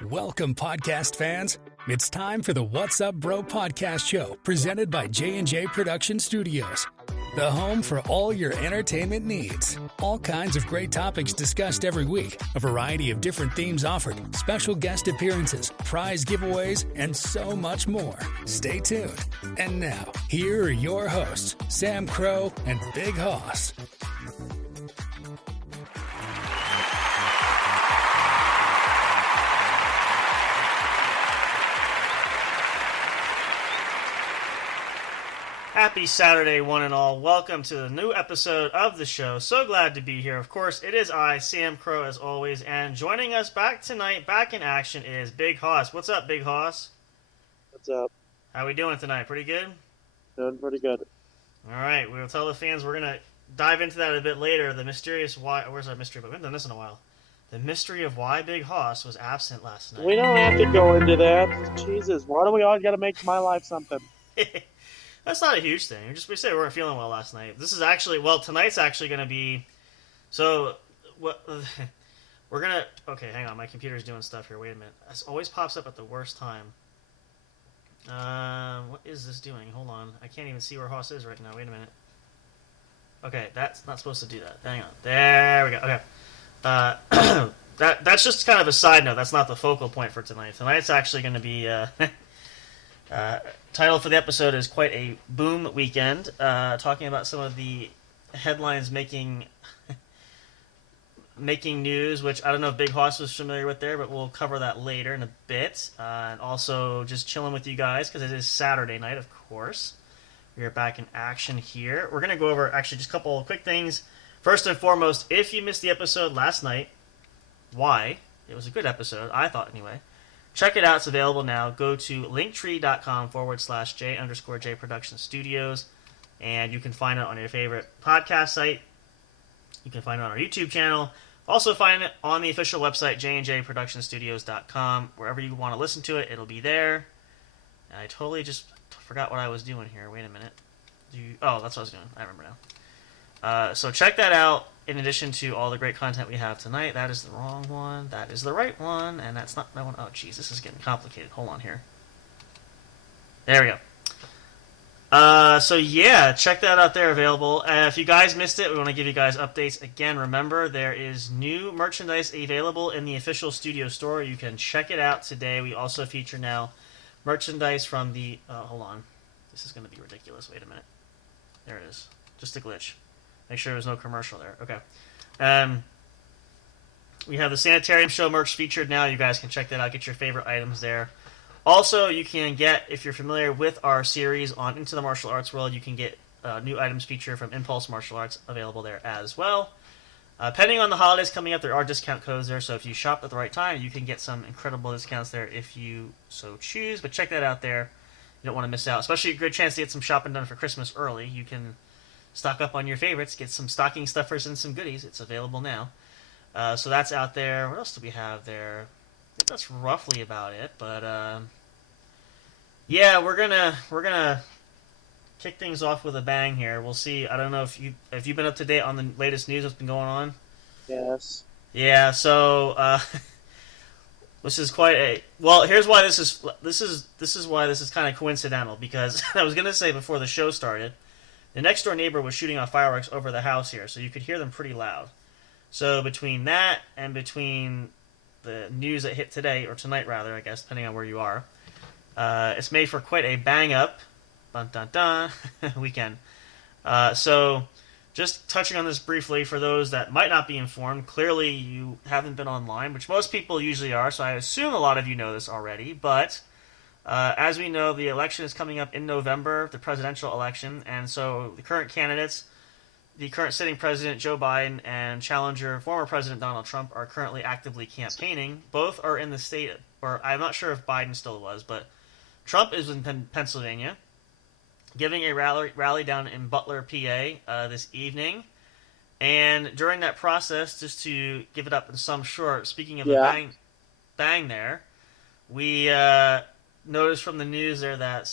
Welcome, podcast fans. It's time for the What's Up Bro podcast show, presented by J&J Production Studios, the home for all your entertainment needs. All kinds of great topics discussed every week, a variety of different themes offered, special guest appearances, prize giveaways, and so much more. Stay tuned. And now, here are your hosts, Sam Crow and Bighoss. Happy Saturday, one and all. Welcome to the new episode of the show. So glad to be here. Of course, it is I, Sam Crow, as always, and joining us back tonight, back in action, is Bighoss. What's up, Bighoss? What's up? How we doing tonight? Pretty good? Doing pretty good. All right, we'll tell the fans we're going to dive into that a bit later. The mysterious why... Where's our mystery? But we haven't done this in a while. The mystery of why Bighoss was absent last night. We don't have to go into that. Jesus, why do we always got to make my life something? That's not a huge thing. We said we weren't feeling well last night. This is actually, tonight's actually going to be, so, what, we're going to, okay, hang on, my computer's doing stuff here, wait a minute. This always pops up at the worst time. What is this doing? Hold on, I can't even see where Hoss is right now, wait a minute. Okay, that's not supposed to do that, hang on. There we go, okay. That's just kind of a side note, that's not the focal point for tonight. Tonight's actually going to be, title for the episode is Quite a Boom Weekend, talking about some of the headlines making news, which I don't know if Bighoss was familiar with there, but we'll cover that later in a bit. And also just chilling with you guys, because it is Saturday night, of course. We are back in action here. We're going to go over actually just a couple of quick things. First and foremost, if you missed the episode last night, why? It was a good episode, I thought anyway. Check it out. It's available now. Go to linktree.com/J_J Production Studios, and you can find it on your favorite podcast site. You can find it on our YouTube channel. Also find it on the official website, jnjproductionstudios.com. Wherever you want to listen to it, it'll be there. I totally just forgot what I was doing here. Wait a minute. That's what I was doing. I remember now. So check that out. In addition to all the great content we have tonight, that is the wrong one, that is the right one, and that's not that one. Oh, geez, this is getting complicated. Hold on here. There we go. So yeah, check that out there, available. If you guys missed it, we want to give you guys updates. Again, remember, there is new merchandise available in the official studio store. You can check it out today. We also feature now merchandise from the... hold on. This is going to be ridiculous. Wait a minute. There it is. Just a glitch. Make sure there's no commercial there. Okay. We have the Sanitarium Show merch featured now. You guys can check that out. Get your favorite items there. Also, you can get, if you're familiar with our series on Into the Martial Arts World, you can get new items featured from Impulse Martial Arts available there as well. Depending on the holidays coming up, there are discount codes there, so if you shop at the right time, you can get some incredible discounts there if you so choose. But check that out there. You don't want to miss out. Especially a good chance to get some shopping done for Christmas early. You can stock up on your favorites, get some stocking stuffers and some goodies. It's available now. So that's out there. What else do we have there? I think that's roughly about it. But yeah, we're gonna kick things off with a bang here. We'll see. I don't know if you've been up to date on the latest news that's been going on. Yes. Yeah. So this is quite a Here's why this is why this is kind of coincidental, because I was gonna say before the show started, the next door neighbor was shooting off fireworks over the house here, so you could hear them pretty loud. So between that and between the news that hit today, or tonight rather, I guess, depending on where you are, it's made for quite a bang-up, dun-dun-dun, weekend. So just touching on this briefly, for those that might not be informed, clearly you haven't been online, which most people usually are, so I assume a lot of you know this already, but... as we know, the election is coming up in November, the presidential election, and so the current candidates, the current sitting president, Joe Biden, and challenger, former President Donald Trump, are currently actively campaigning. Both are in the state, or I'm not sure if Biden still was, but Trump is in Pennsylvania, giving a rally down in Butler, PA, this evening. And during that process, just to give it up in some short, speaking of the bang there, we... noticed from the news there that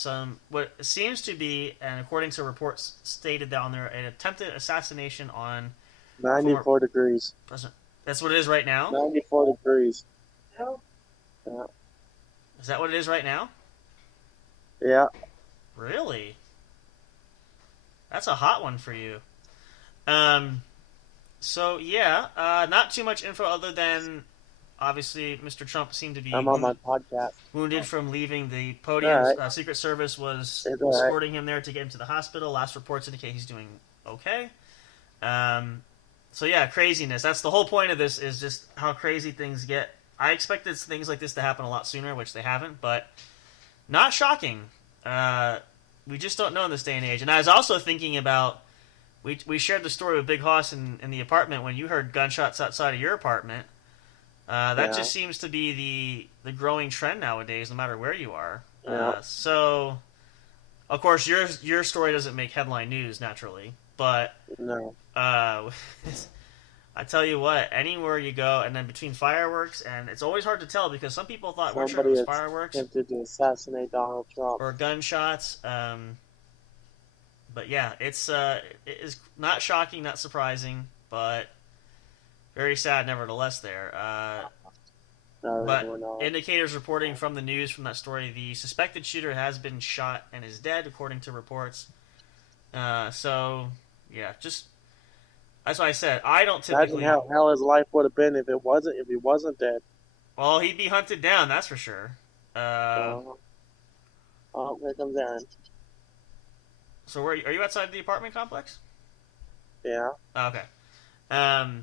what seems to be, and according to reports stated down there, an attempted assassination on 94 degrees. President. That's what it is right now? 94 degrees. Is that what it is right now? Yeah. Really? That's a hot one for you. So yeah, not too much info other than obviously Mr. Trump seemed to be I'm on my podcast. wounded from leaving the All podium. right. Secret Service was It's all right. escorting him there to get him to the hospital. Last reports indicate he's doing okay. So yeah, craziness. That's the whole point of this, is just how crazy things get. I expected things like this to happen a lot sooner, which they haven't, but not shocking. We just don't know in this day and age. And I was also thinking about, we shared the story with Bighoss in the apartment when you heard gunshots outside of your apartment. That just seems to be the growing trend nowadays, no matter where you are. Yeah. So, of course, your story doesn't make headline news, naturally. But No. I tell you what, anywhere you go, and then between fireworks, and it's always hard to tell because some people thought we're sure it was fireworks attempted to assassinate Donald Trump. or gunshots. But yeah, it is not shocking, not surprising, but very sad nevertheless there. But indicators reporting from the news from that story, the suspected shooter has been shot and is dead, according to reports. So, yeah, just that's why I said I don't typically. Imagine how his life would have been if he wasn't dead. Well, he'd be hunted down, that's for sure. Oh, here comes Aaron. So, are you outside the apartment complex? Yeah. Oh, okay. No,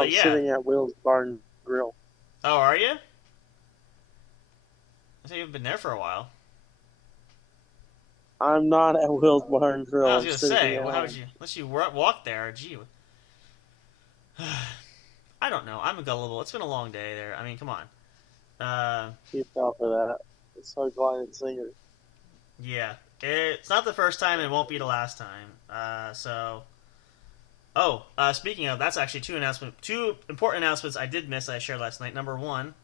I'm sitting at Will's Bar and Grill. Oh, are you? I thought you've been there for a while. I'm not at Will's Bar and Grill. I was going to say, well, how would you, unless you walk there, gee. I don't know. I'm gullible. It's been a long day there. I mean, come on. He fell for that. It's so glad and singer. Yeah. It's not the first time, and it won't be the last time. Speaking of, that's actually two important announcements I did miss I shared last night. Number one,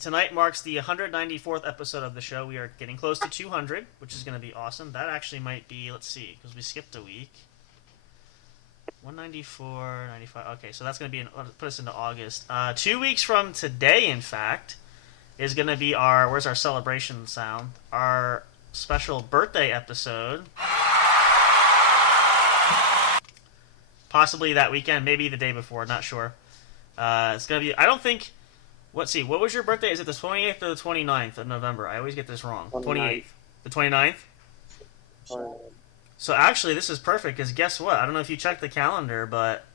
tonight marks the 194th episode of the show. We are getting close to 200, which is going to be awesome. That actually might be, let's see, because we skipped a week. 194, 95. Okay, so that's going to be put us into August. 2 weeks from today, in fact, is going to be where's our celebration sound? Our special birthday episode. Possibly that weekend, maybe the day before, not sure. It's going to be, I don't think, let's see, what was your birthday? Is it the 28th or the 29th of November? I always get this wrong. 28th. The 29th? So actually, this is perfect, because guess what? I don't know if you checked the calendar, but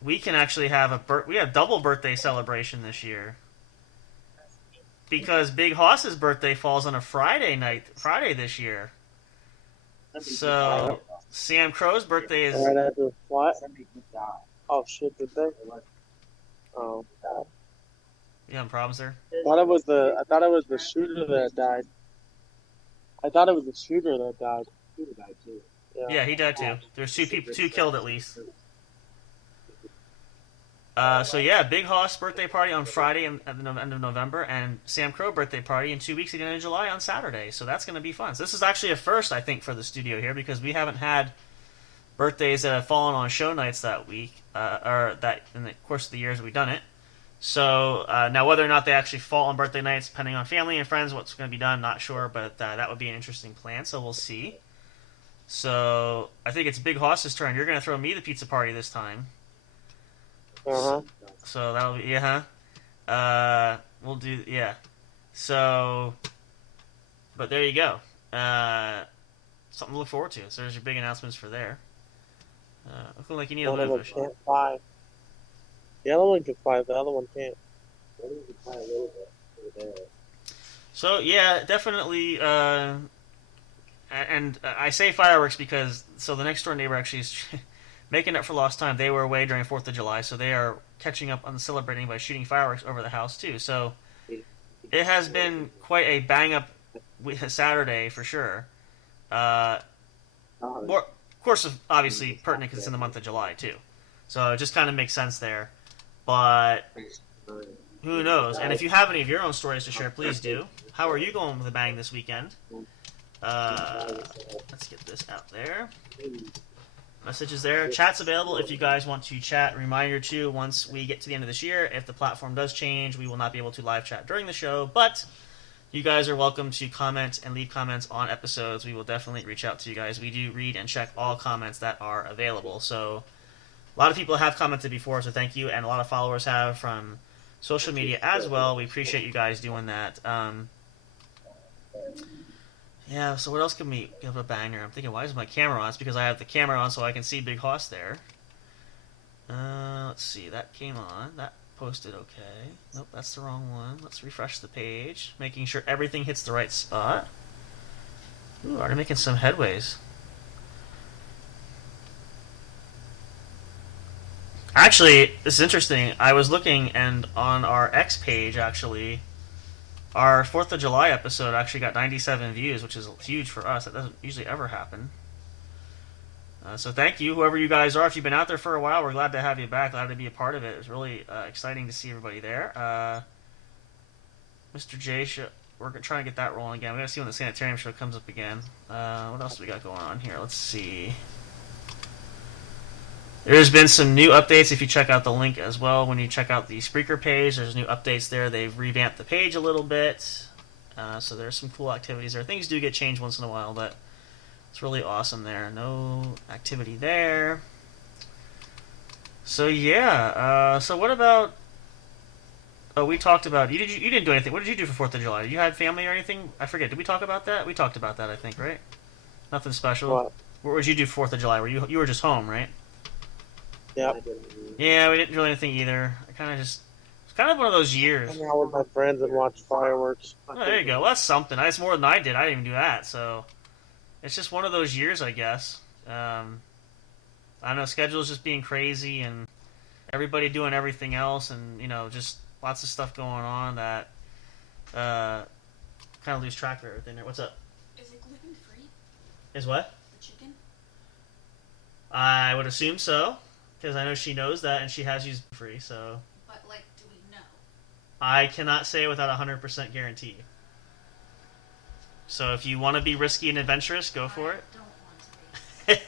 we can actually have we have double birthday celebration this year. Because Bighoss's birthday falls on a Friday this year. So Sam Crow's birthday is right after what? Oh shit! Did they? Oh god! You having problems there? I thought it was the shooter that died. I thought it was the shooter that died. Shooter died too. Yeah, he died too. There's two killed at least. So yeah, Bighoss birthday party on Friday at the end of November, and Sam Crow birthday party in 2 weeks at the end of July on Saturday. So that's going to be fun. So this is actually a first, I think, for the studio here, because we haven't had birthdays that have fallen on show nights that week, or that in the course of the years we've done it. So now whether or not they actually fall on birthday nights, depending on family and friends, what's going to be done, not sure, but that would be an interesting plan. So we'll see. So I think it's Bighoss's turn. You're going to throw me the pizza party this time. So that'll be we'll do so, but there you go, something to look forward to. So there's your big announcements for there. Looking like you need a little bit of can't fly. The other one can fly, the other one can't. So yeah, definitely, and I say fireworks because the next door neighbor actually is making up for lost time. They were away during 4th of July, so they are catching up on celebrating by shooting fireworks over the house, too. So it has been quite a bang-up Saturday, for sure. Of course, obviously, pertinent because it's in the month of July, too. So it just kind of makes sense there. But who knows? And if you have any of your own stories to share, please do. How are you going with the bang this weekend? Let's get this out there. Message is there. Chat's available if you guys want to chat. Reminder too, once we get to the end of this year, if the platform does change, we will not be able to live chat during the show, but you guys are welcome to comment and leave comments on episodes. We will definitely reach out to you guys. We do read and check all comments that are available. So a lot of people have commented before, so thank you, and a lot of followers have from social media as well. We appreciate you guys doing that. Yeah, so what else can we give a banger? I'm thinking, why is my camera on? It's because I have the camera on so I can see Bighoss there. Let's see, that came on. That posted okay. Nope, that's the wrong one. Let's refresh the page, making sure everything hits the right spot. Ooh, already making some headways. Actually, this is interesting. I was looking, and on our X page, actually, our 4th of July episode actually got 97 views, which is huge for us. That doesn't usually ever happen. So thank you, whoever you guys are. If you've been out there for a while, we're glad to have you back. Glad to be a part of it. It's really exciting to see everybody there. Mr. J, we're trying to get that rolling again. We gotta see when the Sanitarium show comes up again. What else do we got going on here? Let's see. There's been some new updates if you check out the link as well. When you check out the Spreaker page, there's new updates there. They've revamped the page a little bit. So there's some cool activities there. Things do get changed once in a while, but it's really awesome there. No activity there. So yeah. So what about... Oh, we talked about... You didn't do anything. What did you do for 4th of July? Did you have family or anything? I forget. Did we talk about that? We talked about that, I think, right? Nothing special. What did you do for 4th of July? You were just home, right? Yep. Yeah, we didn't do anything either. It's kind of one of those years. Hang out with my friends and watch fireworks. Oh, there you go. Well, that's something. That's more than I did. I didn't even do that. So it's just one of those years, I guess. I don't know. Schedule's just being crazy and everybody doing everything else, and just lots of stuff going on that kind of lose track of everything. There. What's up? Is it gluten free? Is what? The chicken? I would assume so. Because I know she knows that, and she has used free, so... But, do we know? I cannot say without 100% guarantee. So if you want to be risky and adventurous, go for it. I don't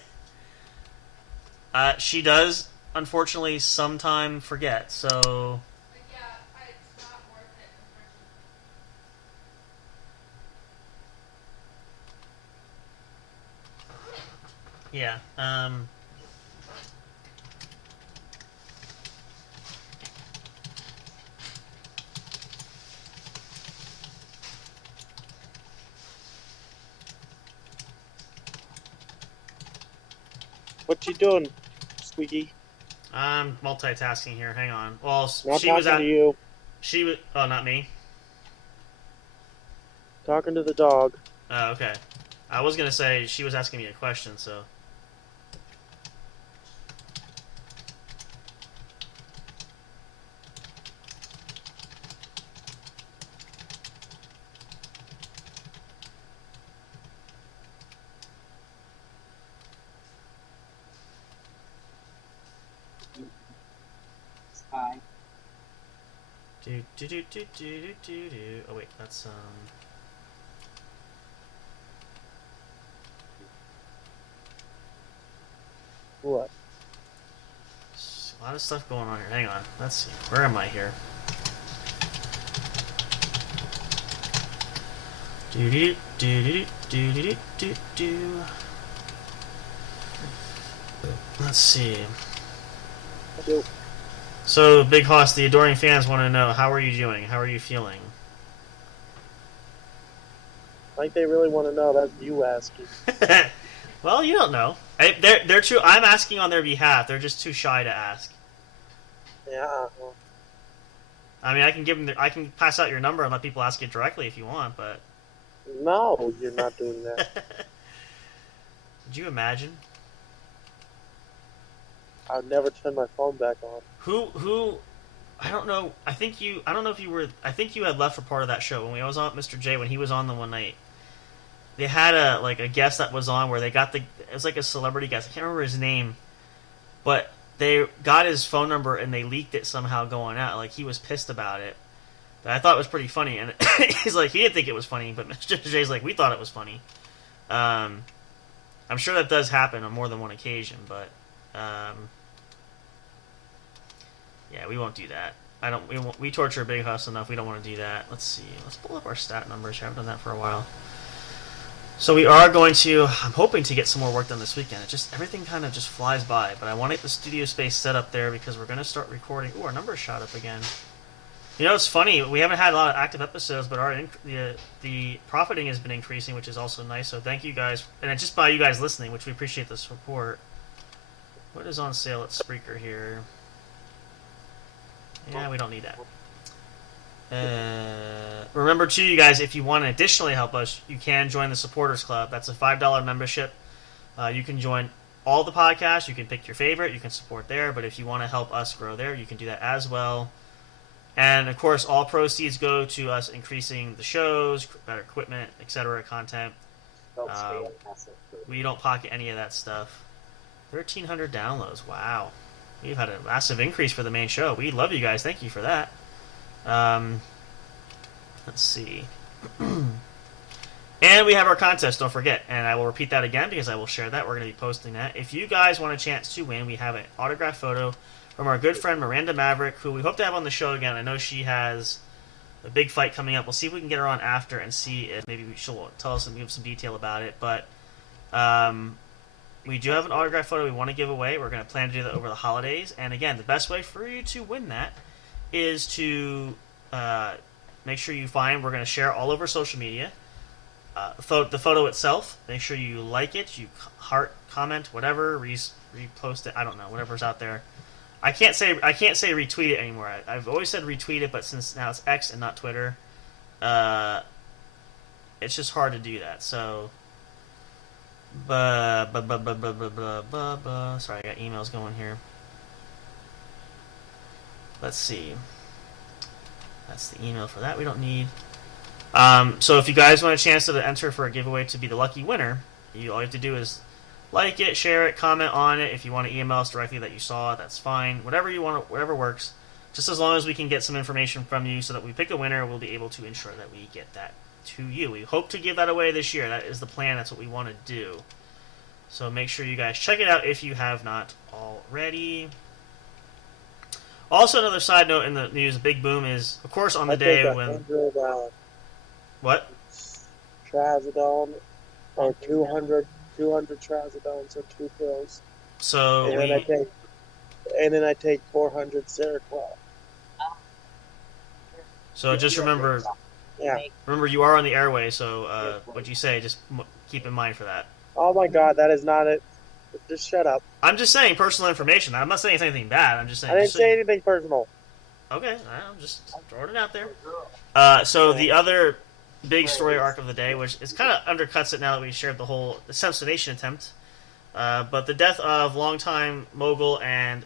want to be. She does, unfortunately, sometime forget, so... But yeah, it's not worth it, unfortunately. Yeah, What you doing, Squeaky? I'm multitasking here. Hang on. Well, Not she was talking at... to you. She was... Oh, not me? Talking to the dog. Oh, okay. I was going to say she was asking me a question, so... Hi. Oh, wait, that's, What? a lot of stuff going on here. Hang on. Let's see. Where am I here? Let's see. Yep. So, Bighoss, the adoring fans want to know, how are you doing? How are you feeling? Like they really want to know. That's you asking. Well, you don't know. They're too. I'm asking on their behalf. They're just too shy to ask. Yeah. I mean, I can give them. I can pass out your number and let people ask it directly if you want, but. No, you're not doing that. Could you imagine? I'd never turn my phone back on. Who? I don't know. I don't know if you were. I think you had left for part of that show when I was on Mr. J when he was on the one night. They had a guest that was on where they got it was like a celebrity guest. I can't remember his name, but they got his phone number and they leaked it somehow going out. Like he was pissed about it. But I thought it was pretty funny, and he's like he didn't think it was funny, but Mr. J's like we thought it was funny. I'm sure that does happen on more than one occasion, but yeah, we won't do that. We torture Bighoss enough. We don't want to do that. Let's see. Let's pull up our stat numbers. I haven't done that for a while. So we are going to. I'm hoping to get some more work done this weekend. Everything kind of just flies by. But I want to get the studio space set up there because we're going to start recording. Ooh, our numbers shot up again. You know, it's funny. We haven't had a lot of active episodes, but the profiting has been increasing, which is also nice. So thank you guys, and just by you guys listening, which we appreciate the support. What is on sale at Spreaker here? Yeah, we don't need that. Remember, too, you guys, if you want to additionally help us, you can join the Supporters Club. That's a $5 membership. You can join all the podcasts. You can pick your favorite. You can support there. But if you want to help us grow there, you can do that as well. And, of course, all proceeds go to us increasing the shows, better equipment, etc., content. We don't pocket any of that stuff. 1,300 downloads. Wow. We've had a massive increase for the main show. We love you guys. Thank you for that. Let's see. And we have our contest, don't forget. And I will repeat that again because I will share that. We're going to be posting that. If you guys want a chance to win, we have an autographed photo from our good friend Miranda Maverick, who we hope to have on the show again. I know she has a big fight coming up. We'll see if we can get her on after and see if maybe she'll tell us and give some detail about it. But we do have an autograph photo we want to give away. We're going to plan to do that over the holidays. And again, the best way for you to win that is to make sure you find, we're going to share all over social media. The photo itself, make sure you like it, you heart, comment, whatever, repost it. I don't know, whatever's out there. I can't say retweet it anymore. I've always said retweet it, but since now it's X and not Twitter, it's just hard to do that. So, sorry, I got emails going here. Let's see. That's the email for that. We don't need. So if you guys want a chance to enter for a giveaway to be the lucky winner, all you have to do is like it, share it, comment on it. If you want to email us directly that you saw it, that's fine. Whatever you want, whatever works. Just as long as we can get some information from you so that we pick a winner, we'll be able to ensure that we get that to you. We hope to give that away this year. That is the plan. That's what we want to do. So make sure you guys check it out if you have not already. Also, another side note in the news, a big boom is, of course, on the day when... What? Trazodone, or 200 Trazodones or 2 pills. So and then I take 400 Seroquel. So just remember... Yeah. Remember, you are on the airway, so what you say, just keep in mind for that. Oh my god, that is not it. Just shut up. I'm just saying personal information. I'm not saying it's anything bad. I'm just saying... I didn't say anything personal. Okay, I'm just throwing it out there. So the other big story arc of the day, which is kind of undercuts it now that we shared the whole assassination attempt, but the death of longtime mogul and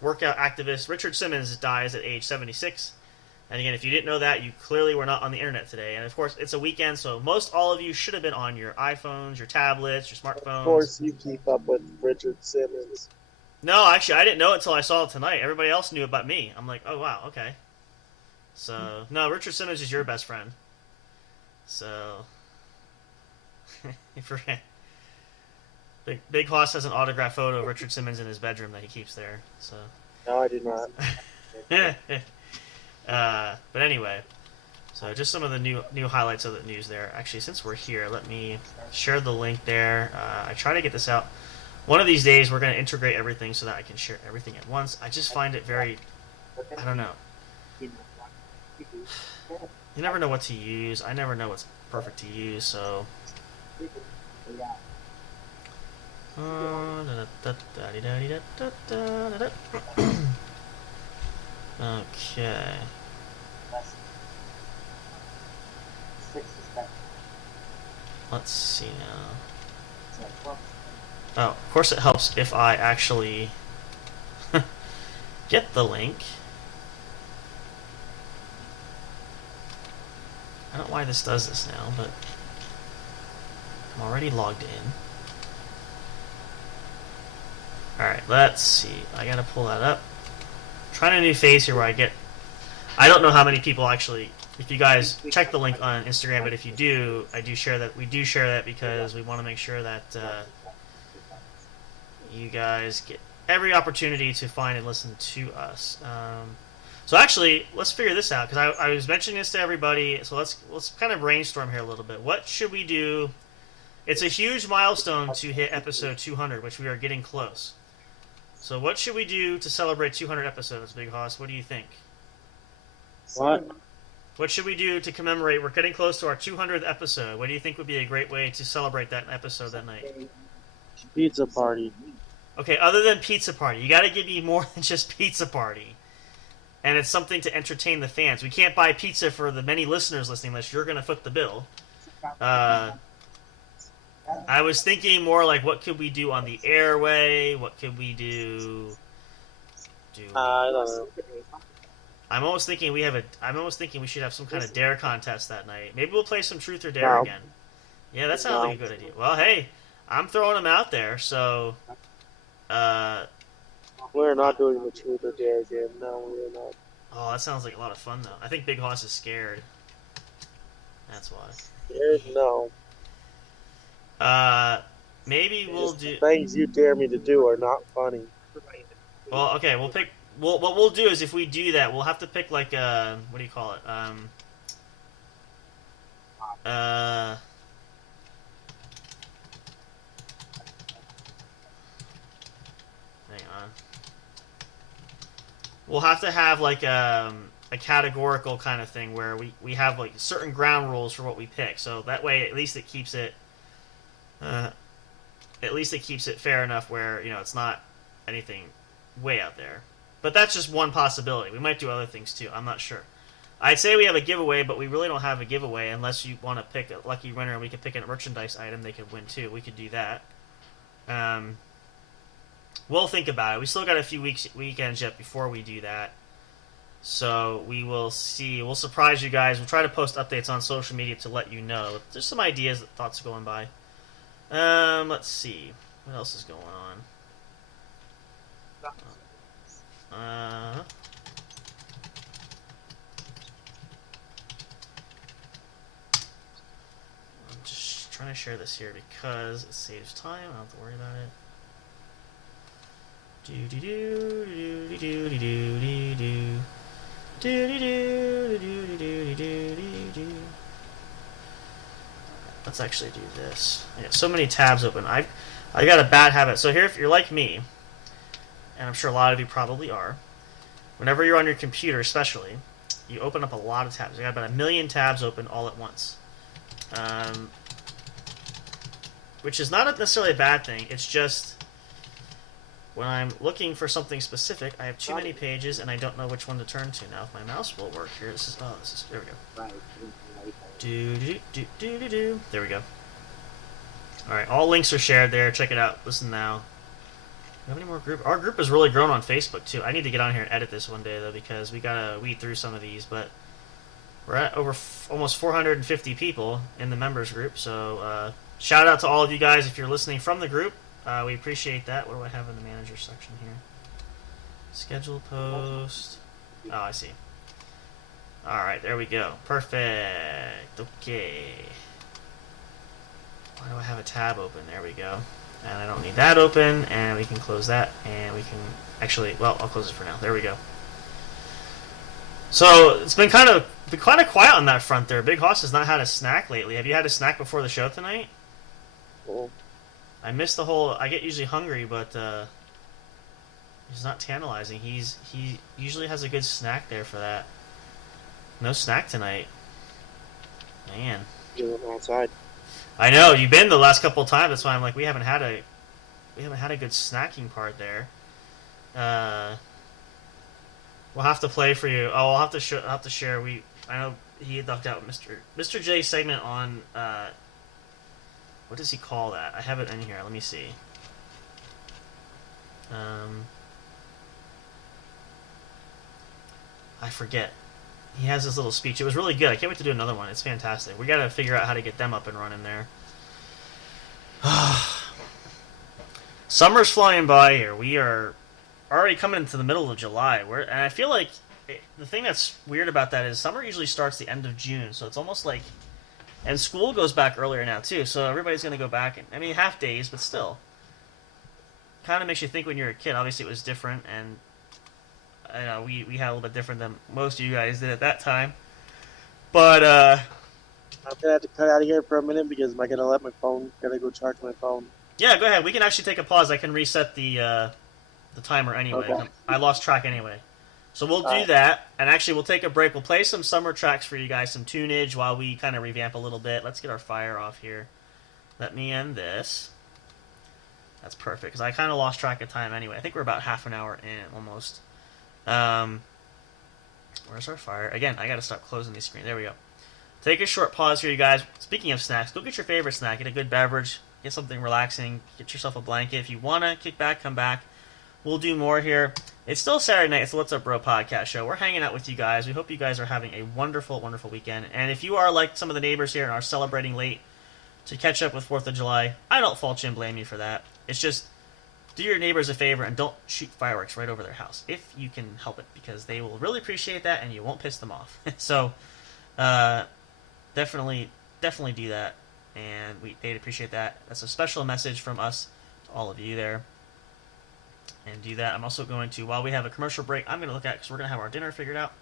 workout activist Richard Simmons dies at age 76. And again, if you didn't know that, you clearly were not on the internet today. And of course, it's a weekend, so most all of you should have been on your iPhones, your tablets, your smartphones. Of course, you keep up with Richard Simmons. No, actually, I didn't know it until I saw it tonight. Everybody else knew about me. I'm like, oh wow, okay. So no, Richard Simmons is your best friend. So, Bighoss has an autographed photo of Richard Simmons in his bedroom that he keeps there. So. No, I did not. But anyway, so just some of the new highlights of the news there. Actually, since we're here, let me share the link there. I try to get this out. One of these days, we're going to integrate everything so that I can share everything at once. I just find it very, I don't know. You never know what to use. I never know what's perfect to use, so... Okay. Let's see now. Oh, of course it helps if I actually get the link. I don't know why this does this now, but I'm already logged in. Alright, let's see. I gotta pull that up. I'm trying a new phase here where I don't know how many people actually if you guys check the link on Instagram, but if you do, I do share that. We do share that because we want to make sure that you guys get every opportunity to find and listen to us. So actually, let's figure this out because I was mentioning this to everybody. So let's kind of brainstorm here a little bit. What should we do? It's a huge milestone to hit episode 200, which we are getting close. So what should we do to celebrate 200 episodes, Bighoss? What do you think? What? What should we do to commemorate? We're getting close to our 200th episode. What do you think would be a great way to celebrate that episode that night? Pizza party. Okay, other than pizza party, you got to give me more than just pizza party. And it's something to entertain the fans. We can't buy pizza for the many listeners listening unless you're going to foot the bill. I was thinking more like, what could we do on the airway? What could we do? I don't know. I'm almost thinking we should have some kind of dare contest that night. Maybe we'll play some Truth or Dare again. Yeah, that sounds like a good idea. Well, hey, I'm throwing them out there, so We're not doing the Truth or Dare game. No, we're not. oh, that sounds like a lot of fun though. I think Bighoss is scared. That's why. No. Maybe we'll do. Things you dare me to do are not funny. Well, okay, we'll pick. Well, what we'll do is if we do that, we'll have to pick like what do you call it? Hang on. We'll have to have like a categorical kind of thing where we have like certain ground rules for what we pick. So that way, at least it keeps it. At least it keeps it fair enough where it's not anything way out there. But that's just one possibility. We might do other things too. I'm not sure. I'd say we have a giveaway, but we really don't have a giveaway unless you want to pick a lucky winner and we could pick a merchandise item they could win too. We could do that. We'll think about it. We still got a few weekends yet before we do that. So we will see. We'll surprise you guys. We'll try to post updates on social media to let you know. There's some ideas, thoughts going by. Let's see. What else is going on? I'm just trying to share this here because it saves time. I don't have to worry about it. Do do do do do do do do do do do do do do do. Let's actually do this. I got so many tabs open. I got a bad habit. So here, if you're like me, and I'm sure a lot of you probably are, whenever you're on your computer especially, you open up a lot of tabs. I got about 1 million tabs open all at once. Which is not necessarily a bad thing. It's just when I'm looking for something specific, I have too many pages and I don't know which one to turn to. Now, if my mouse will work here, there we go. Do. There we go. Alright, all links are shared there. Check it out. Listen now. Do we have any more group? Our group has really grown on Facebook, too. I need to get on here and edit this one day, though, because we gotta weed through some of these, but we're at over almost 450 people in the members group, so shout out to all of you guys if you're listening from the group. We appreciate that. What do I have in the manager section here? Schedule post. Oh, I see. Alright, there we go. Perfect. Okay. Why do I have a tab open? There we go. And I don't need that open, and we can close that, and we can actually, well, I'll close it for now. There we go. So, it's been kind of quiet on that front there. Bighoss has not had a snack lately. Have you had a snack before the show tonight? Cool. I missed the whole, I get usually hungry, but he's not tantalizing. He usually has a good snack there for that. No snack tonight. Man. You went outside. I know, you've been the last couple of times, that's why I'm like, we haven't had a good snacking part there. We'll have to play for you. Oh, I'll have to share. I know he had ducked out Mr. J segment on what does he call that? I have it in here. Let me see. I forget. He has this little speech. It was really good. I can't wait to do another one. It's fantastic. We got to figure out how to get them up and running there. Summer's flying by here. We are already coming into the middle of July. And I feel like the thing that's weird about that is summer usually starts the end of June, so it's almost like, and school goes back earlier now too. So everybody's gonna go back, and I mean half days, but still, kind of makes you think when you're a kid. Obviously, it was different, and I know we had a little bit different than most of you guys did at that time. But I'm gonna have to cut out of here for a minute because am I gonna let my phone? Gotta go charge my phone. yeah, go ahead. We can actually take a pause. I can reset the timer anyway. Okay. I lost track anyway. So we'll do that, and actually we'll take a break. We'll play some summer tracks for you guys, some tunage while we kind of revamp a little bit. Let's get our fire off here. Let me end this. That's perfect, because I kind of lost track of time anyway. I think we're about half an hour in, almost. Where's our fire? Again, I got to stop closing these screens. There we go. Take a short pause here, you guys. Speaking of snacks, go get your favorite snack. Get a good beverage. Get something relaxing. Get yourself a blanket. If you want to kick back, come back. We'll do more here. It's still Saturday night. It's the What's Up Bro podcast show. We're hanging out with you guys. We hope you guys are having a wonderful, wonderful weekend. And if you are like some of the neighbors here and are celebrating late to catch up with 4th of July, I don't fault you and blame you for that. It's just, do your neighbors a favor and don't shoot fireworks right over their house if you can help it, because they will really appreciate that and you won't piss them off. So, definitely do that, and they'd appreciate that. That's a special message from us to all of you there. And do that. I'm also going to, while we have a commercial break, I'm going to look at, because we're going to have our dinner figured out,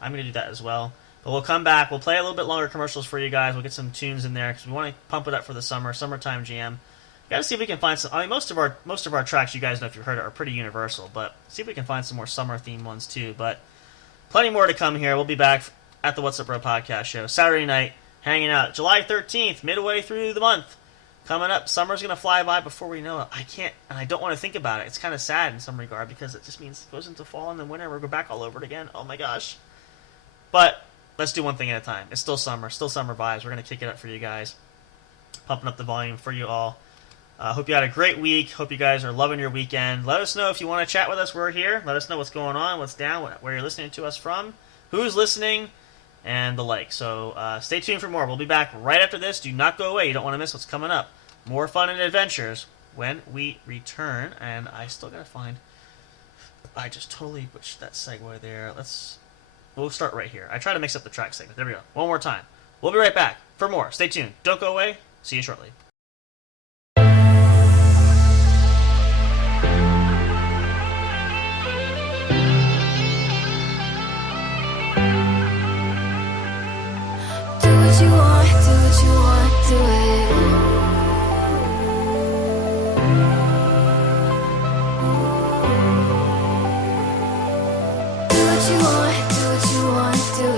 I'm going to do that as well. But we'll come back. We'll play a little bit longer commercials for you guys. We'll get some tunes in there because we want to pump it up for the summertime jam. Got to see if we can find some. I mean, most of our tracks, you guys know if you've heard it, are pretty universal. But see if we can find some more summer themed ones too. But plenty more to come here. We'll be back at the What's Up Bro podcast show Saturday night, hanging out July 13th, midway through the month. Coming up, summer's going to fly by before we know it. I can't, and I don't want to think about it. It's kind of sad in some regard because it just means it goes into fall and then winter. We'll go back all over it again. Oh my gosh. But let's do one thing at a time. It's still summer vibes. We're going to kick it up for you guys. Pumping up the volume for you all. Hope you had a great week. Hope you guys are loving your weekend. Let us know if you want to chat with us. We're here. Let us know what's going on, what's down, where you're listening to us from, who's listening, and the like. So stay tuned for more. We'll be back right after this. Do not go away. You don't want to miss what's coming up. More fun and adventures when we return. And I still gotta find. I just totally butchered that segue there. We'll start right here. I try to mix up the track segment. There we go. One more time. We'll be right back for more. Stay tuned. Don't go away. See you shortly. Do what you want, do it. Do what you want, do it.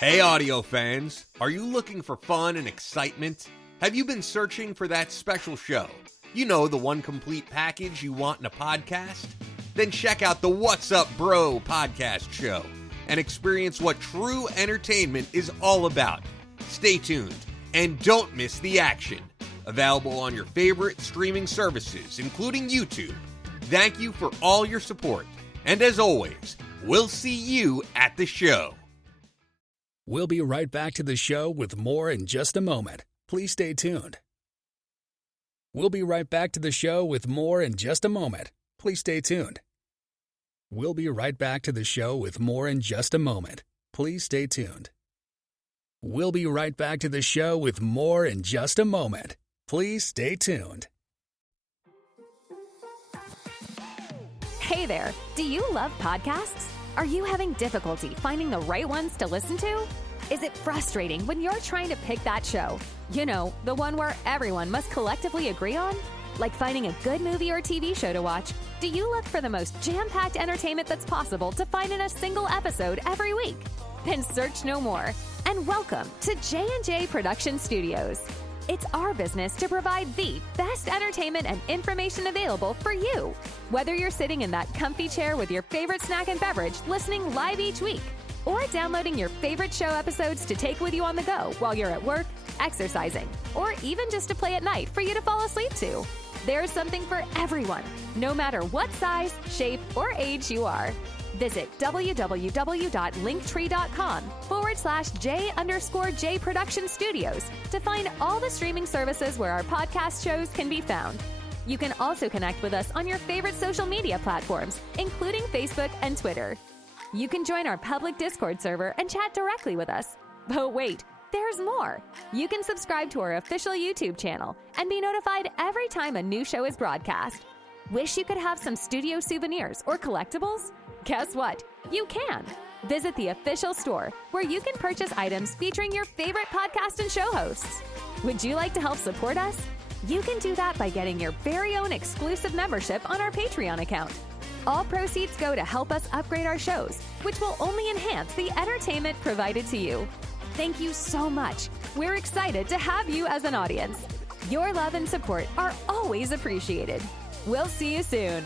Hey audio fans, are you looking for fun and excitement? Have you been searching for that special show? You know, the one complete package you want in a podcast? Then check out the What's Up Bro podcast show and experience what true entertainment is all about. Stay tuned and don't miss the action. Available on your favorite streaming services, including YouTube. Thank you for all your support. And as always, we'll see you at the show. We'll be right back to the show with more in just a moment. Please stay tuned. We'll be right back to the show with more in just a moment. Please stay tuned. We'll be right back to the show with more in just a moment. Please stay tuned. We'll be right back to the show with more in just a moment. Please stay tuned. Hey there, do you love podcasts? Are you having difficulty finding the right ones to listen to? Is it frustrating when you're trying to pick that show? You know, the one where everyone must collectively agree on? Like finding a good movie or TV show to watch, do you look for the most jam-packed entertainment that's possible to find in a single episode every week? Then search no more, and welcome to J&J Production Studios. It's our business to provide the best entertainment and information available for you. Whether you're sitting in that comfy chair with your favorite snack and beverage listening live each week, or downloading your favorite show episodes to take with you on the go while you're at work, exercising, or even just to play at night for you to fall asleep to. There's something for everyone, no matter what size, shape, or age you are. Visit www.linktree.com/J_J Production Studios to find all the streaming services where our podcast shows can be found. You can also connect with us on your favorite social media platforms, including Facebook and Twitter. You can join our public Discord server and chat directly with us. But wait, there's more. You can subscribe to our official YouTube channel and be notified every time a new show is broadcast. Wish you could have some studio souvenirs or collectibles? Guess what? You can. Visit the official store where you can purchase items featuring your favorite podcast and show hosts. Would you like to help support us? You can do that by getting your very own exclusive membership on our Patreon account. All proceeds go to help us upgrade our shows, which will only enhance the entertainment provided to you. Thank you so much. We're excited to have you as an audience. Your love and support are always appreciated. We'll see you soon.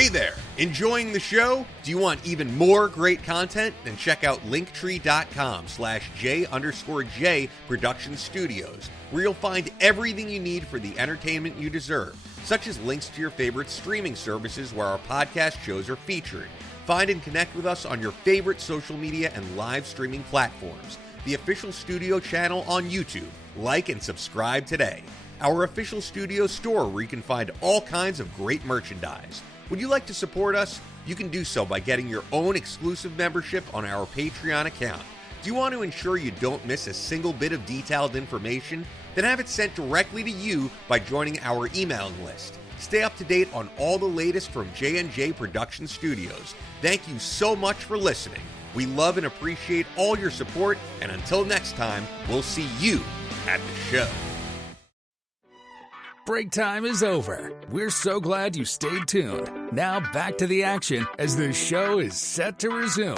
Hey there! Enjoying the show? Do you want even more great content? Then check out linktree.com/J_J Production Studios, where you'll find everything you need for the entertainment you deserve, such as links to your favorite streaming services where our podcast shows are featured. Find and connect with us on your favorite social media and live streaming platforms. The official studio channel on YouTube. Like and subscribe today. Our official studio store where you can find all kinds of great merchandise. Would you like to support us? You can do so by getting your own exclusive membership on our Patreon account. Do you want to ensure you don't miss a single bit of detailed information? Then have it sent directly to you by joining our emailing list. Stay up to date on all the latest from J&J Production Studios. Thank you so much for listening. We love and appreciate all your support, and until next time, we'll see you at the show. Break time is over. We're so glad you stayed tuned. Now back to the action as the show is set to resume.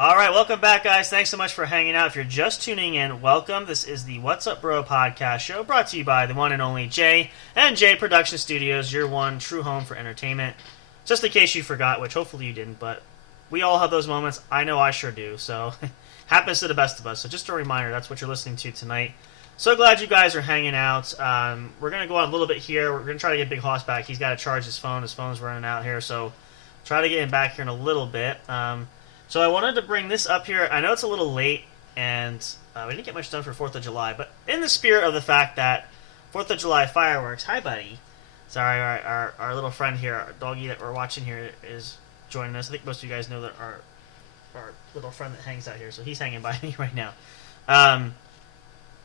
All right, welcome back, guys. Thanks so much for hanging out. If you're just tuning in, welcome. This is the What's Up Bro podcast show, brought to you by the one and only J and J Production Studios, your one true home for entertainment. Just in case you forgot, which hopefully you didn't, but we all have those moments. I know I sure do, so happens to the best of us. So just a reminder, that's what you're listening to tonight. So glad you guys are hanging out. We're going to go on a little bit here. We're going to try to get Bighoss back. He's got to charge his phone. His phone's running out here, so try to get him back here in a little bit. So I wanted to bring this up here. I know it's a little late, and we didn't get much done for 4th of July, but in the spirit of the fact that 4th of July fireworks, hi buddy. Sorry, our little friend here, our doggy that we're watching here is joining us. I think most of you guys know that our little friend that hangs out here, so he's hanging by me right now.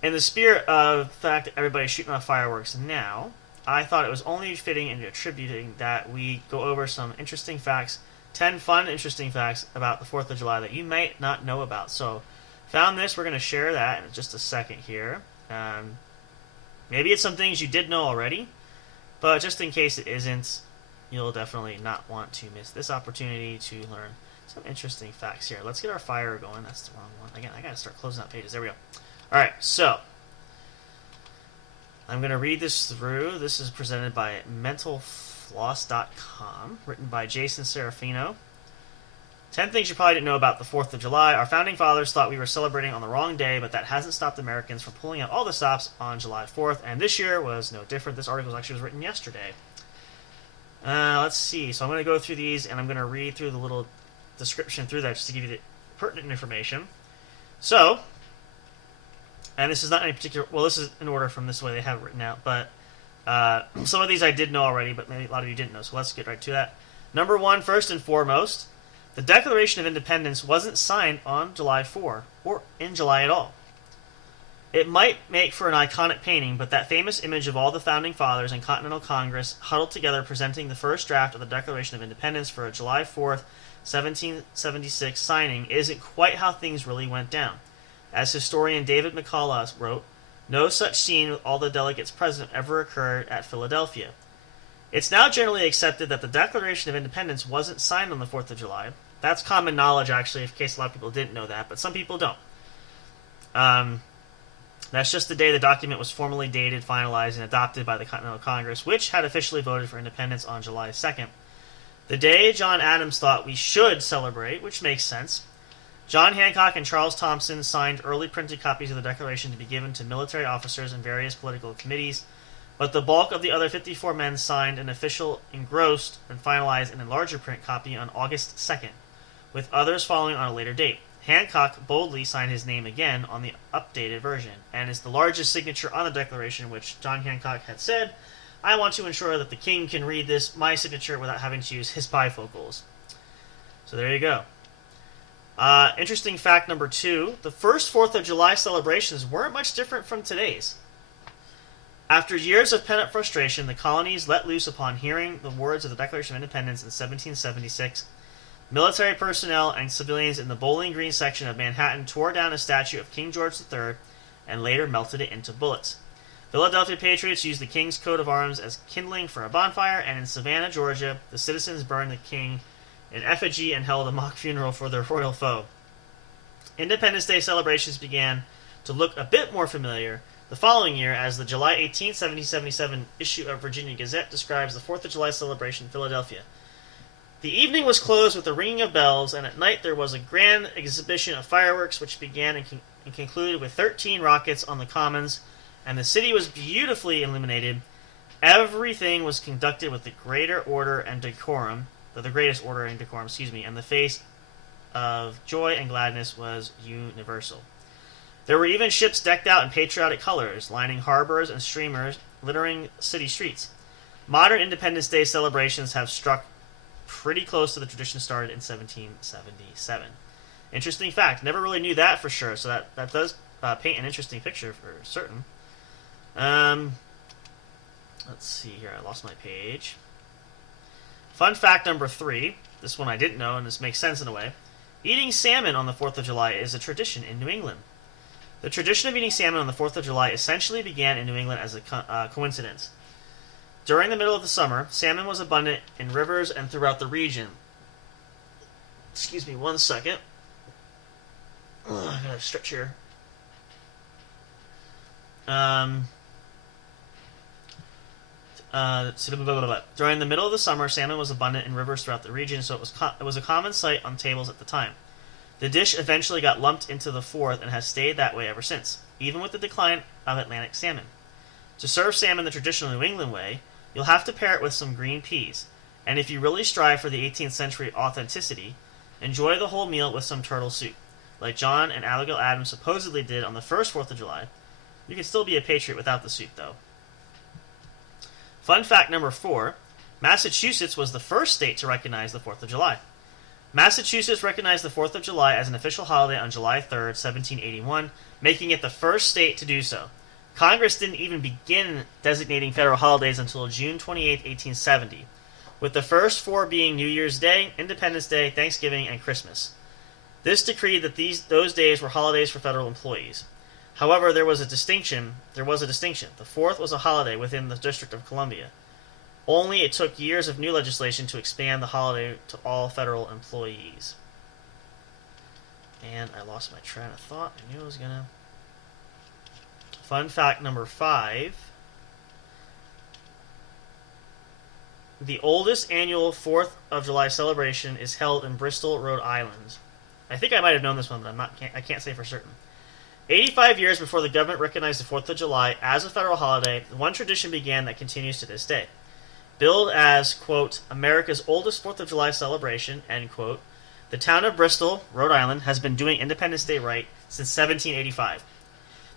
In the spirit of the fact that everybody's shooting off fireworks now, I thought it was only fitting and attributing that we go over some interesting facts, 10 fun, interesting facts about the 4th of July that you might not know about. So, found this. We're going to share that in just a second here. Maybe it's some things you did know already, but just in case it isn't, you'll definitely not want to miss this opportunity to learn some interesting facts here. Let's get our fire going. That's the wrong one. Again, I got to start closing out pages. There we go. All right, so I'm going to read this through. This is presented by mentalfloss.com, written by Jason Serafino. 10 things you probably didn't know about the 4th of July. Our founding fathers thought we were celebrating on the wrong day, but that hasn't stopped Americans from pulling out all the stops on July 4th, and this year was no different. This article actually was written yesterday. Let's see. So I'm going to go through these, and I'm going to read through the little description through that just to give you the pertinent information. So, and this is not any particular... Well, this is in order from this way they have it written out, but some of these I did know already, but maybe a lot of you didn't know, so let's get right to that. Number one, first and foremost, the Declaration of Independence wasn't signed on July 4, or in July at all. It might make for an iconic painting, but that famous image of all the Founding Fathers and Continental Congress huddled together presenting the first draft of the Declaration of Independence for a July 4th, 1776 signing isn't quite how things really went down. As historian David McCullough wrote, no such scene with all the delegates present ever occurred at Philadelphia. It's now generally accepted that the Declaration of Independence wasn't signed on the 4th of July. That's common knowledge, actually, in case a lot of people didn't know that, but some people don't. That's just the day the document was formally dated, finalized, and adopted by the Continental Congress, which had officially voted for independence on July 2nd. The day John Adams thought we should celebrate, which makes sense. John Hancock and Charles Thompson signed early printed copies of the Declaration to be given to military officers and various political committees, but the bulk of the other 54 men signed an official engrossed and finalized in a larger print copy on August 2nd, with others following on a later date. Hancock boldly signed his name again on the updated version, and is the largest signature on the Declaration, which John Hancock had said, I want to ensure that the king can read my signature, without having to use his bifocals. So there you go. Interesting fact number 2, the first 4th of July celebrations weren't much different from today's. After years of pent-up frustration, the colonies let loose upon hearing the words of the Declaration of Independence in 1776. Military personnel and civilians in the Bowling Green section of Manhattan tore down a statue of King George III and later melted it into bullets. Philadelphia patriots used the king's coat of arms as kindling for a bonfire, and in Savannah, Georgia, the citizens burned the king in effigy and held a mock funeral for their royal foe. Independence Day celebrations began to look a bit more familiar the following year, as the July 18, 1777 issue of Virginia Gazette describes the 4th of July celebration in Philadelphia. The evening was closed with the ringing of bells, and at night there was a grand exhibition of fireworks which began and concluded with 13 rockets on the commons, and the city was beautifully illuminated. Everything was conducted with the greatest order and decorum, and the face of joy and gladness was universal. There were even ships decked out in patriotic colors, lining harbors and streamers, littering city streets. Modern Independence Day celebrations have struck pretty close to the tradition started in 1777. Interesting fact. Never really knew that for sure, so that does paint an interesting picture for certain. Let's see here. I lost my page. Fun fact number 3. This one I didn't know, and this makes sense in a way. Eating salmon on the 4th of July is a tradition in New England. The tradition of eating salmon on the 4th of July essentially began in New England as a coincidence. During the middle of the summer, salmon was abundant in rivers and throughout the region. Excuse me 1 second. I gotta stretch here. During the middle of the summer, salmon was abundant in rivers throughout the region, so it was a common sight on tables at the time. The dish eventually got lumped into the 4th and has stayed that way ever since, even with the decline of Atlantic salmon. To serve salmon the traditional New England way, you'll have to pair it with some green peas, and if you really strive for the 18th century authenticity, enjoy the whole meal with some turtle soup. Like John and Abigail Adams supposedly did on the first 4th of July. You can still be a patriot without the soup, though. Fun fact number 4, Massachusetts was the first state to recognize the 4th of July. Massachusetts recognized the 4th of July as an official holiday on July 3rd, 1781, making it the first state to do so. Congress didn't even begin designating federal holidays until June 28, 1870, with the first 4 being New Year's Day, Independence Day, Thanksgiving, and Christmas. This decreed that those days were holidays for federal employees. However, there was a distinction. The 4th was a holiday within the District of Columbia. Only it took years of new legislation to expand the holiday to all federal employees. And I lost my train of thought. I knew I was gonna... Fun fact number 5. The oldest annual 4th of July celebration is held in Bristol, Rhode Island. I think I might have known this one, but I can't say for certain. 85 years before the government recognized the 4th of July as a federal holiday, one tradition began that continues to this day. Billed as, quote, America's oldest 4th of July celebration, end quote, the town of Bristol, Rhode Island, has been doing Independence Day right since 1785.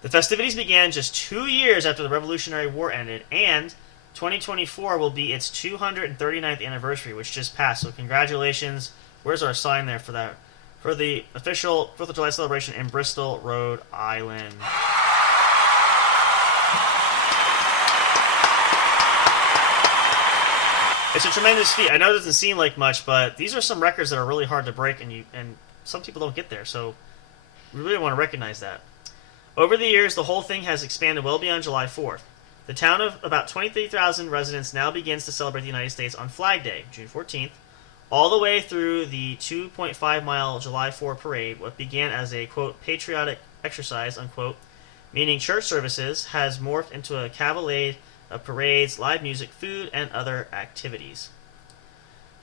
The festivities began just 2 years after the Revolutionary War ended, and 2024 will be its 239th anniversary, which just passed, so congratulations. Where's our sign there for that? For the official 4th of July celebration in Bristol, Rhode Island. It's a tremendous feat. I know it doesn't seem like much, but these are some records that are really hard to break, and some people don't get there, so we really want to recognize that. Over the years, the whole thing has expanded well beyond July 4th. The town of about 23,000 residents now begins to celebrate the United States on Flag Day, June 14th, all the way through the 2.5-mile July 4 parade. What began as a, quote, patriotic exercise, unquote, meaning church services, has morphed into a cavalcade of parades, live music, food, and other activities.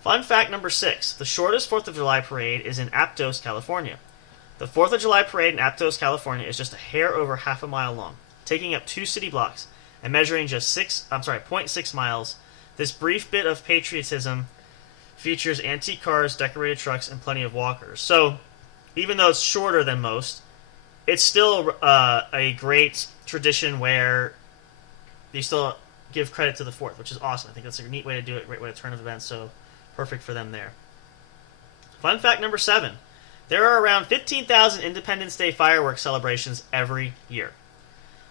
Fun fact number 6. The shortest 4th of July parade is in Aptos, California. The 4th of July parade in Aptos, California is just a hair over half a mile long, taking up 2 city blocks, and measuring just 0.6 miles. This brief bit of patriotism features antique cars, decorated trucks, and plenty of walkers. So, even though it's shorter than most, it's still a great tradition where you still give credit to the 4th, which is awesome. I think that's a neat way to do it, great way to turn of events, so perfect for them there. Fun fact number 7. There are around 15,000 Independence Day fireworks celebrations every year.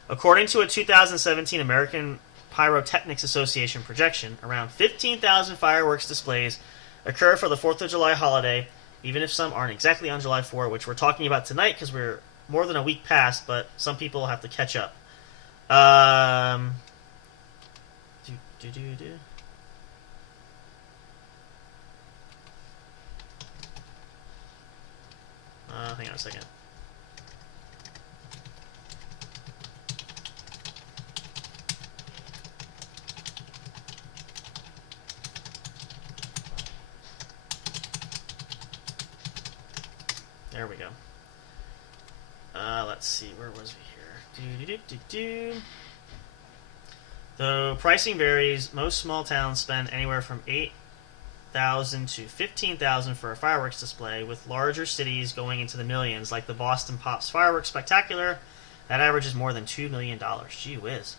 According to a 2017 American Pyrotechnics Association projection, around 15,000 fireworks displays occur for the 4th of July holiday, even if some aren't exactly on July 4, which we're talking about tonight because we're more than a week past, but some people have to catch up. Um. Hang on a second. There we go. Let's see, where was we here? Though pricing varies, most small towns spend anywhere from $8,000 to $15,000 for a fireworks display, with larger cities going into the millions, like the Boston Pops Fireworks Spectacular. That averages more than $2 million. Gee whiz.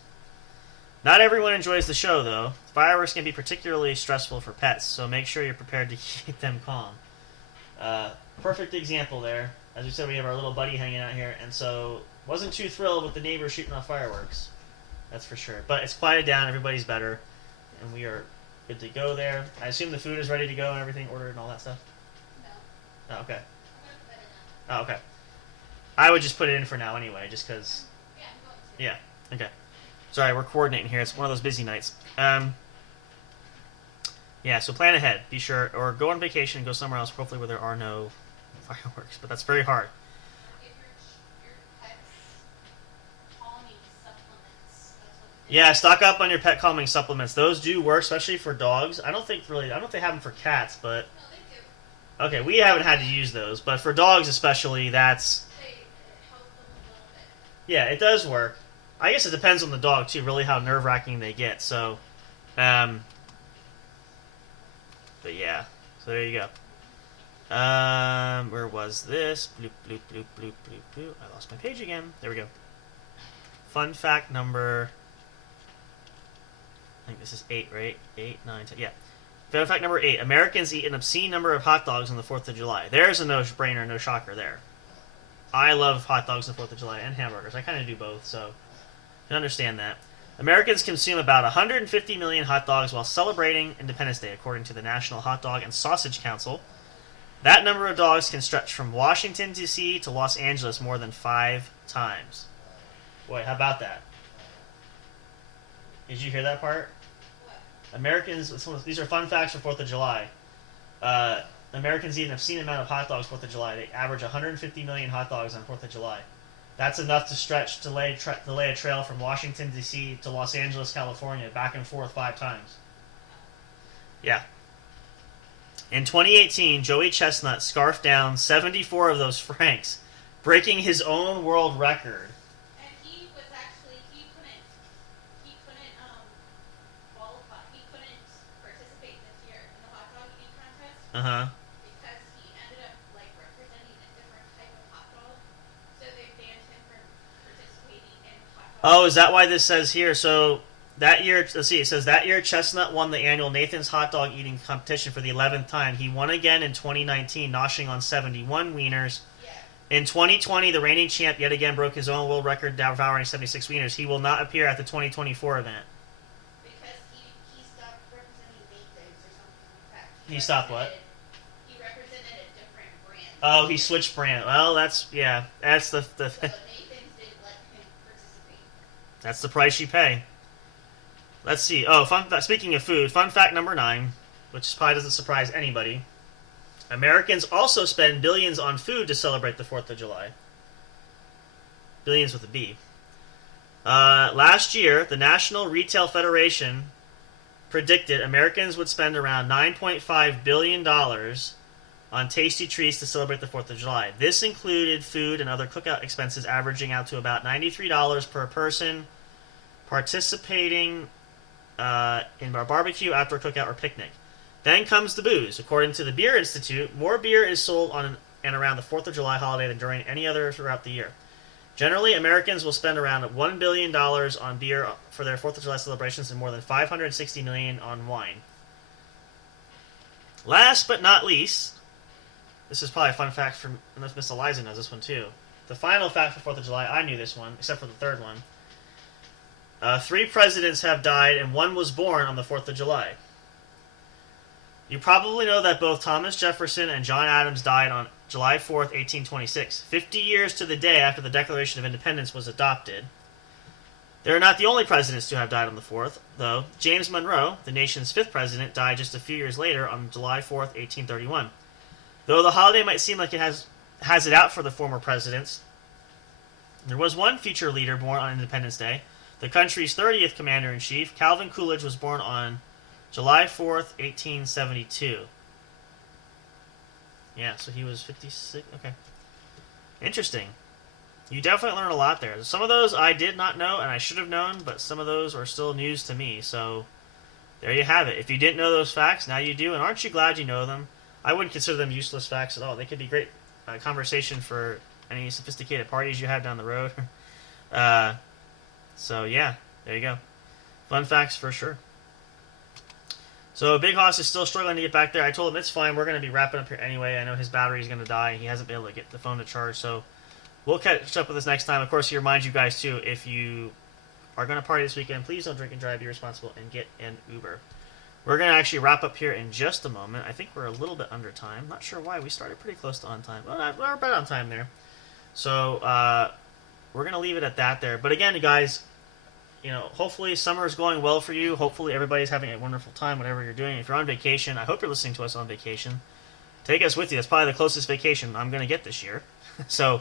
Not everyone enjoys the show, though. Fireworks can be particularly stressful for pets, so make sure you're prepared to keep them calm. Perfect example there. As we said, we have our little buddy hanging out here, and so wasn't too thrilled with the neighbors shooting off fireworks. That's for sure. But it's quieted down, everybody's better, and we are good to go there. I assume the food is ready to go and everything ordered and all that stuff? No. Oh, okay. I'm gonna put that in now. Oh, okay. I would just put it in for now anyway, just because... Yeah, I'm going to. Yeah, okay. Sorry, we're coordinating here. It's one of those busy nights. Yeah, so plan ahead. Be sure, or go on vacation and go somewhere else, hopefully where there are no fireworks. But that's very hard. Give your pets calming supplements. That's what Yeah, stock up on your pet calming supplements. Those do work, especially for dogs. I don't know if they have them for cats, but... No, they do. Okay, we haven't had to use those. But for dogs especially, that's... It helps them a little bit. Yeah, it does work. I guess it depends on the dog, too, really how nerve-wracking they get. So, but yeah. So there you go. Where was this? Bloop, bloop, bloop, bloop, bloop, bloop. I lost my page again. There we go. Fun fact number... I think this is 8, right? 8, 9, 10. Yeah. Fun fact number 8. Americans eat an obscene number of hot dogs on the 4th of July. There's a no-brainer, no shocker there. I love hot dogs on the 4th of July and hamburgers. I kind of do both, so I can understand that. Americans consume about 150 million hot dogs while celebrating Independence Day, according to the National Hot Dog and Sausage Council. That number of dogs can stretch from Washington, D.C. to Los Angeles more than 5 times. Boy, how about that? Did you hear that part? What? Americans, these are fun facts for 4th of July. Americans eat an obscene amount of hot dogs 4th of July. They average 150 million hot dogs on 4th of July. That's enough to lay a trail from Washington, D.C. to Los Angeles, California, back and forth 5 times. Yeah. In 2018, Joey Chestnut scarfed down 74 of those francs, breaking his own world record. And he was actually he couldn't qualify. He couldn't participate this year in the hot dog eating contest Uh-huh. because he ended up representing a different type of hot dog. So they banned him from participating in hot dog. Oh, is that why this says here? So that year, let's see, it says that year Chestnut won the annual Nathan's Hot Dog Eating Competition for the 11th time. He won again in 2019, noshing on 71 wieners. Yeah. In 2020, the reigning champ yet again broke his own world record, devouring 76 wieners. He will not appear at the 2024 event. Because he stopped representing Nathan's or something like that. He stopped what? He represented a different brand. Oh, he switched brand. Well, that's the So Nathan's didn't let him participate. that's the price you pay. Let's see. Oh, speaking of food, fun fact number 9, which probably doesn't surprise anybody. Americans also spend billions on food to celebrate the 4th of July. Billions with a B. Last year, the National Retail Federation predicted Americans would spend around $9.5 billion on tasty treats to celebrate the 4th of July. This included food and other cookout expenses averaging out to about $93 per person participating in our barbecue, outdoor cookout, or picnic. Then comes the booze. According to the Beer Institute, more beer is sold on and around the 4th of July holiday than during any other throughout the year. Generally, Americans will spend around $1 billion on beer for their 4th of July celebrations and more than $560 million on wine. Last but not least, this is probably a fun fact for Miss Eliza knows this one too. The final fact for 4th of July, I knew this one, except for the third one. 3 presidents have died and 1 was born on the 4th of July. You probably know that both Thomas Jefferson and John Adams died on July 4th, 1826, 50 years to the day after the Declaration of Independence was adopted. They're not the only presidents to have died on the 4th, though. James Monroe, the nation's 5th president, died just a few years later on July 4th, 1831. Though the holiday might seem like it has it out for the former presidents, there was one future leader born on Independence Day. The country's 30th commander-in-chief, Calvin Coolidge, was born on July 4th, 1872. Yeah, so he was 56. Okay. Interesting. You definitely learned a lot there. Some of those I did not know, and I should have known, but some of those are still news to me. So there you have it. If you didn't know those facts, now you do, and aren't you glad you know them? I wouldn't consider them useless facts at all. They could be great conversation for any sophisticated parties you have down the road. So yeah, there you go. Fun facts for sure. So Bighoss is still struggling to get back there. I told him it's fine. We're going to be wrapping up here anyway. I know his battery is going to die. He hasn't been able to get the phone to charge, so we'll catch up with this next time. Of course, he reminds you guys, too, if you are going to party this weekend, please don't drink and drive, be responsible, and get an Uber. We're going to actually wrap up here in just a moment. I think we're a little bit under time. Not sure why. We started pretty close to on time. Well, we're about on time there. So we're going to leave it at that there. But again, you guys, hopefully summer is going well for you. Hopefully everybody's having a wonderful time, whatever you're doing. If you're on vacation, I hope you're listening to us on vacation. Take us with you. That's probably the closest vacation I'm going to get this year. So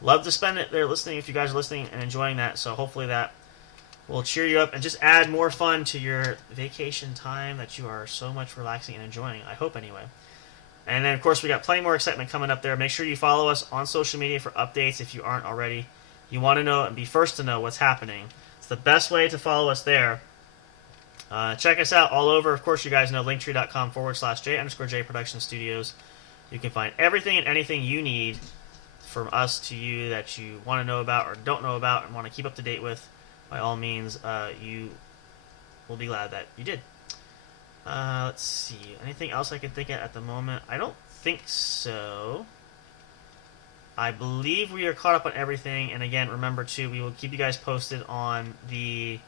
love to spend it there listening if you guys are listening and enjoying that. So hopefully that will cheer you up and just add more fun to your vacation time that you are so much relaxing and enjoying. I hope anyway. And then, of course, we got plenty more excitement coming up there. Make sure you follow us on social media for updates if you aren't already. You want to know and be first to know what's happening. It's the best way to follow us there. Check us out all over. Of course, you guys know linktree.com/J_J Production Studios. You can find everything and anything you need from us to you that you want to know about or don't know about and want to keep up to date with. By all means, you will be glad that you did. Let's see. Anything else I can think of at the moment? I don't think so. I believe we are caught up on everything. And again, remember, too, we will keep you guys posted on the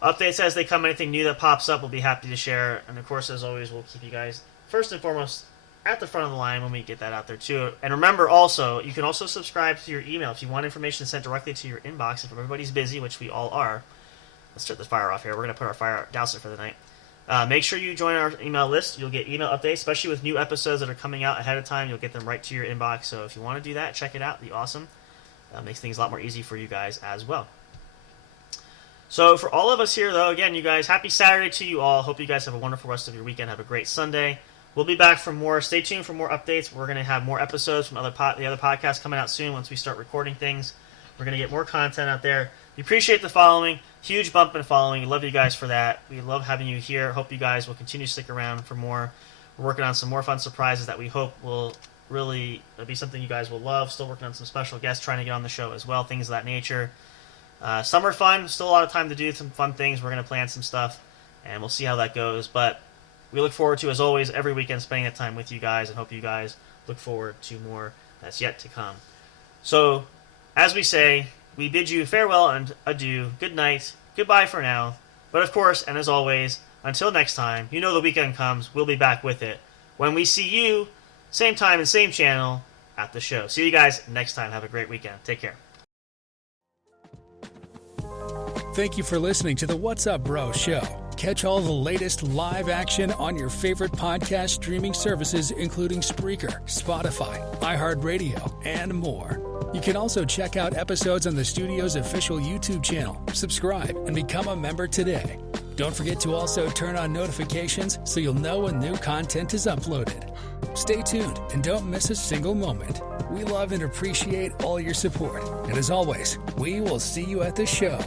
updates as they come. Anything new that pops up, we'll be happy to share. And, of course, as always, we'll keep you guys, first and foremost, at the front of the line when we get that out there, too. And remember, also, you can also subscribe to your email. If you want information sent directly to your inbox, if everybody's busy, which we all are. Let's start the fire off here. We're going to put our fire out, douse it for the night. Make sure you join our email list. You'll get email updates, especially with new episodes that are coming out ahead of time. You'll get them right to your inbox. So if you want to do that, check it out. It'd be awesome. Makes things a lot more easy for you guys as well. So for all of us here, though, again, you guys, happy Saturday to you all. Hope you guys have a wonderful rest of your weekend. Have a great Sunday. We'll be back for more. Stay tuned for more updates. We're going to have more episodes from the other podcasts coming out soon once we start recording things. We're going to get more content out there. We appreciate the following. Huge bump in following. We love you guys for that. We love having you here. Hope you guys will continue to stick around for more. We're working on some more fun surprises that we hope will really be something you guys will love. Still working on some special guests trying to get on the show as well. Things of that nature. Summer fun. Still a lot of time to do some fun things. We're going to plan some stuff. And we'll see how that goes. But we look forward to, as always, every weekend spending that time with you guys. And hope you guys look forward to more that's yet to come. So, as we say, we bid you farewell and adieu, good night, goodbye for now. But of course, and as always, until next time, you know the weekend comes, we'll be back with it. When we see you, same time and same channel, at the show. See you guys next time. Have a great weekend. Take care. Thank you for listening to the What's Up Bro show. Catch all the latest live action on your favorite podcast streaming services, including Spreaker, Spotify, iHeartRadio, and more. You can also check out episodes on the studio's official YouTube channel. Subscribe and become a member today. Don't forget to also turn on notifications so you'll know when new content is uploaded. Stay tuned and don't miss a single moment. We love and appreciate all your support. And as always, we will see you at the show.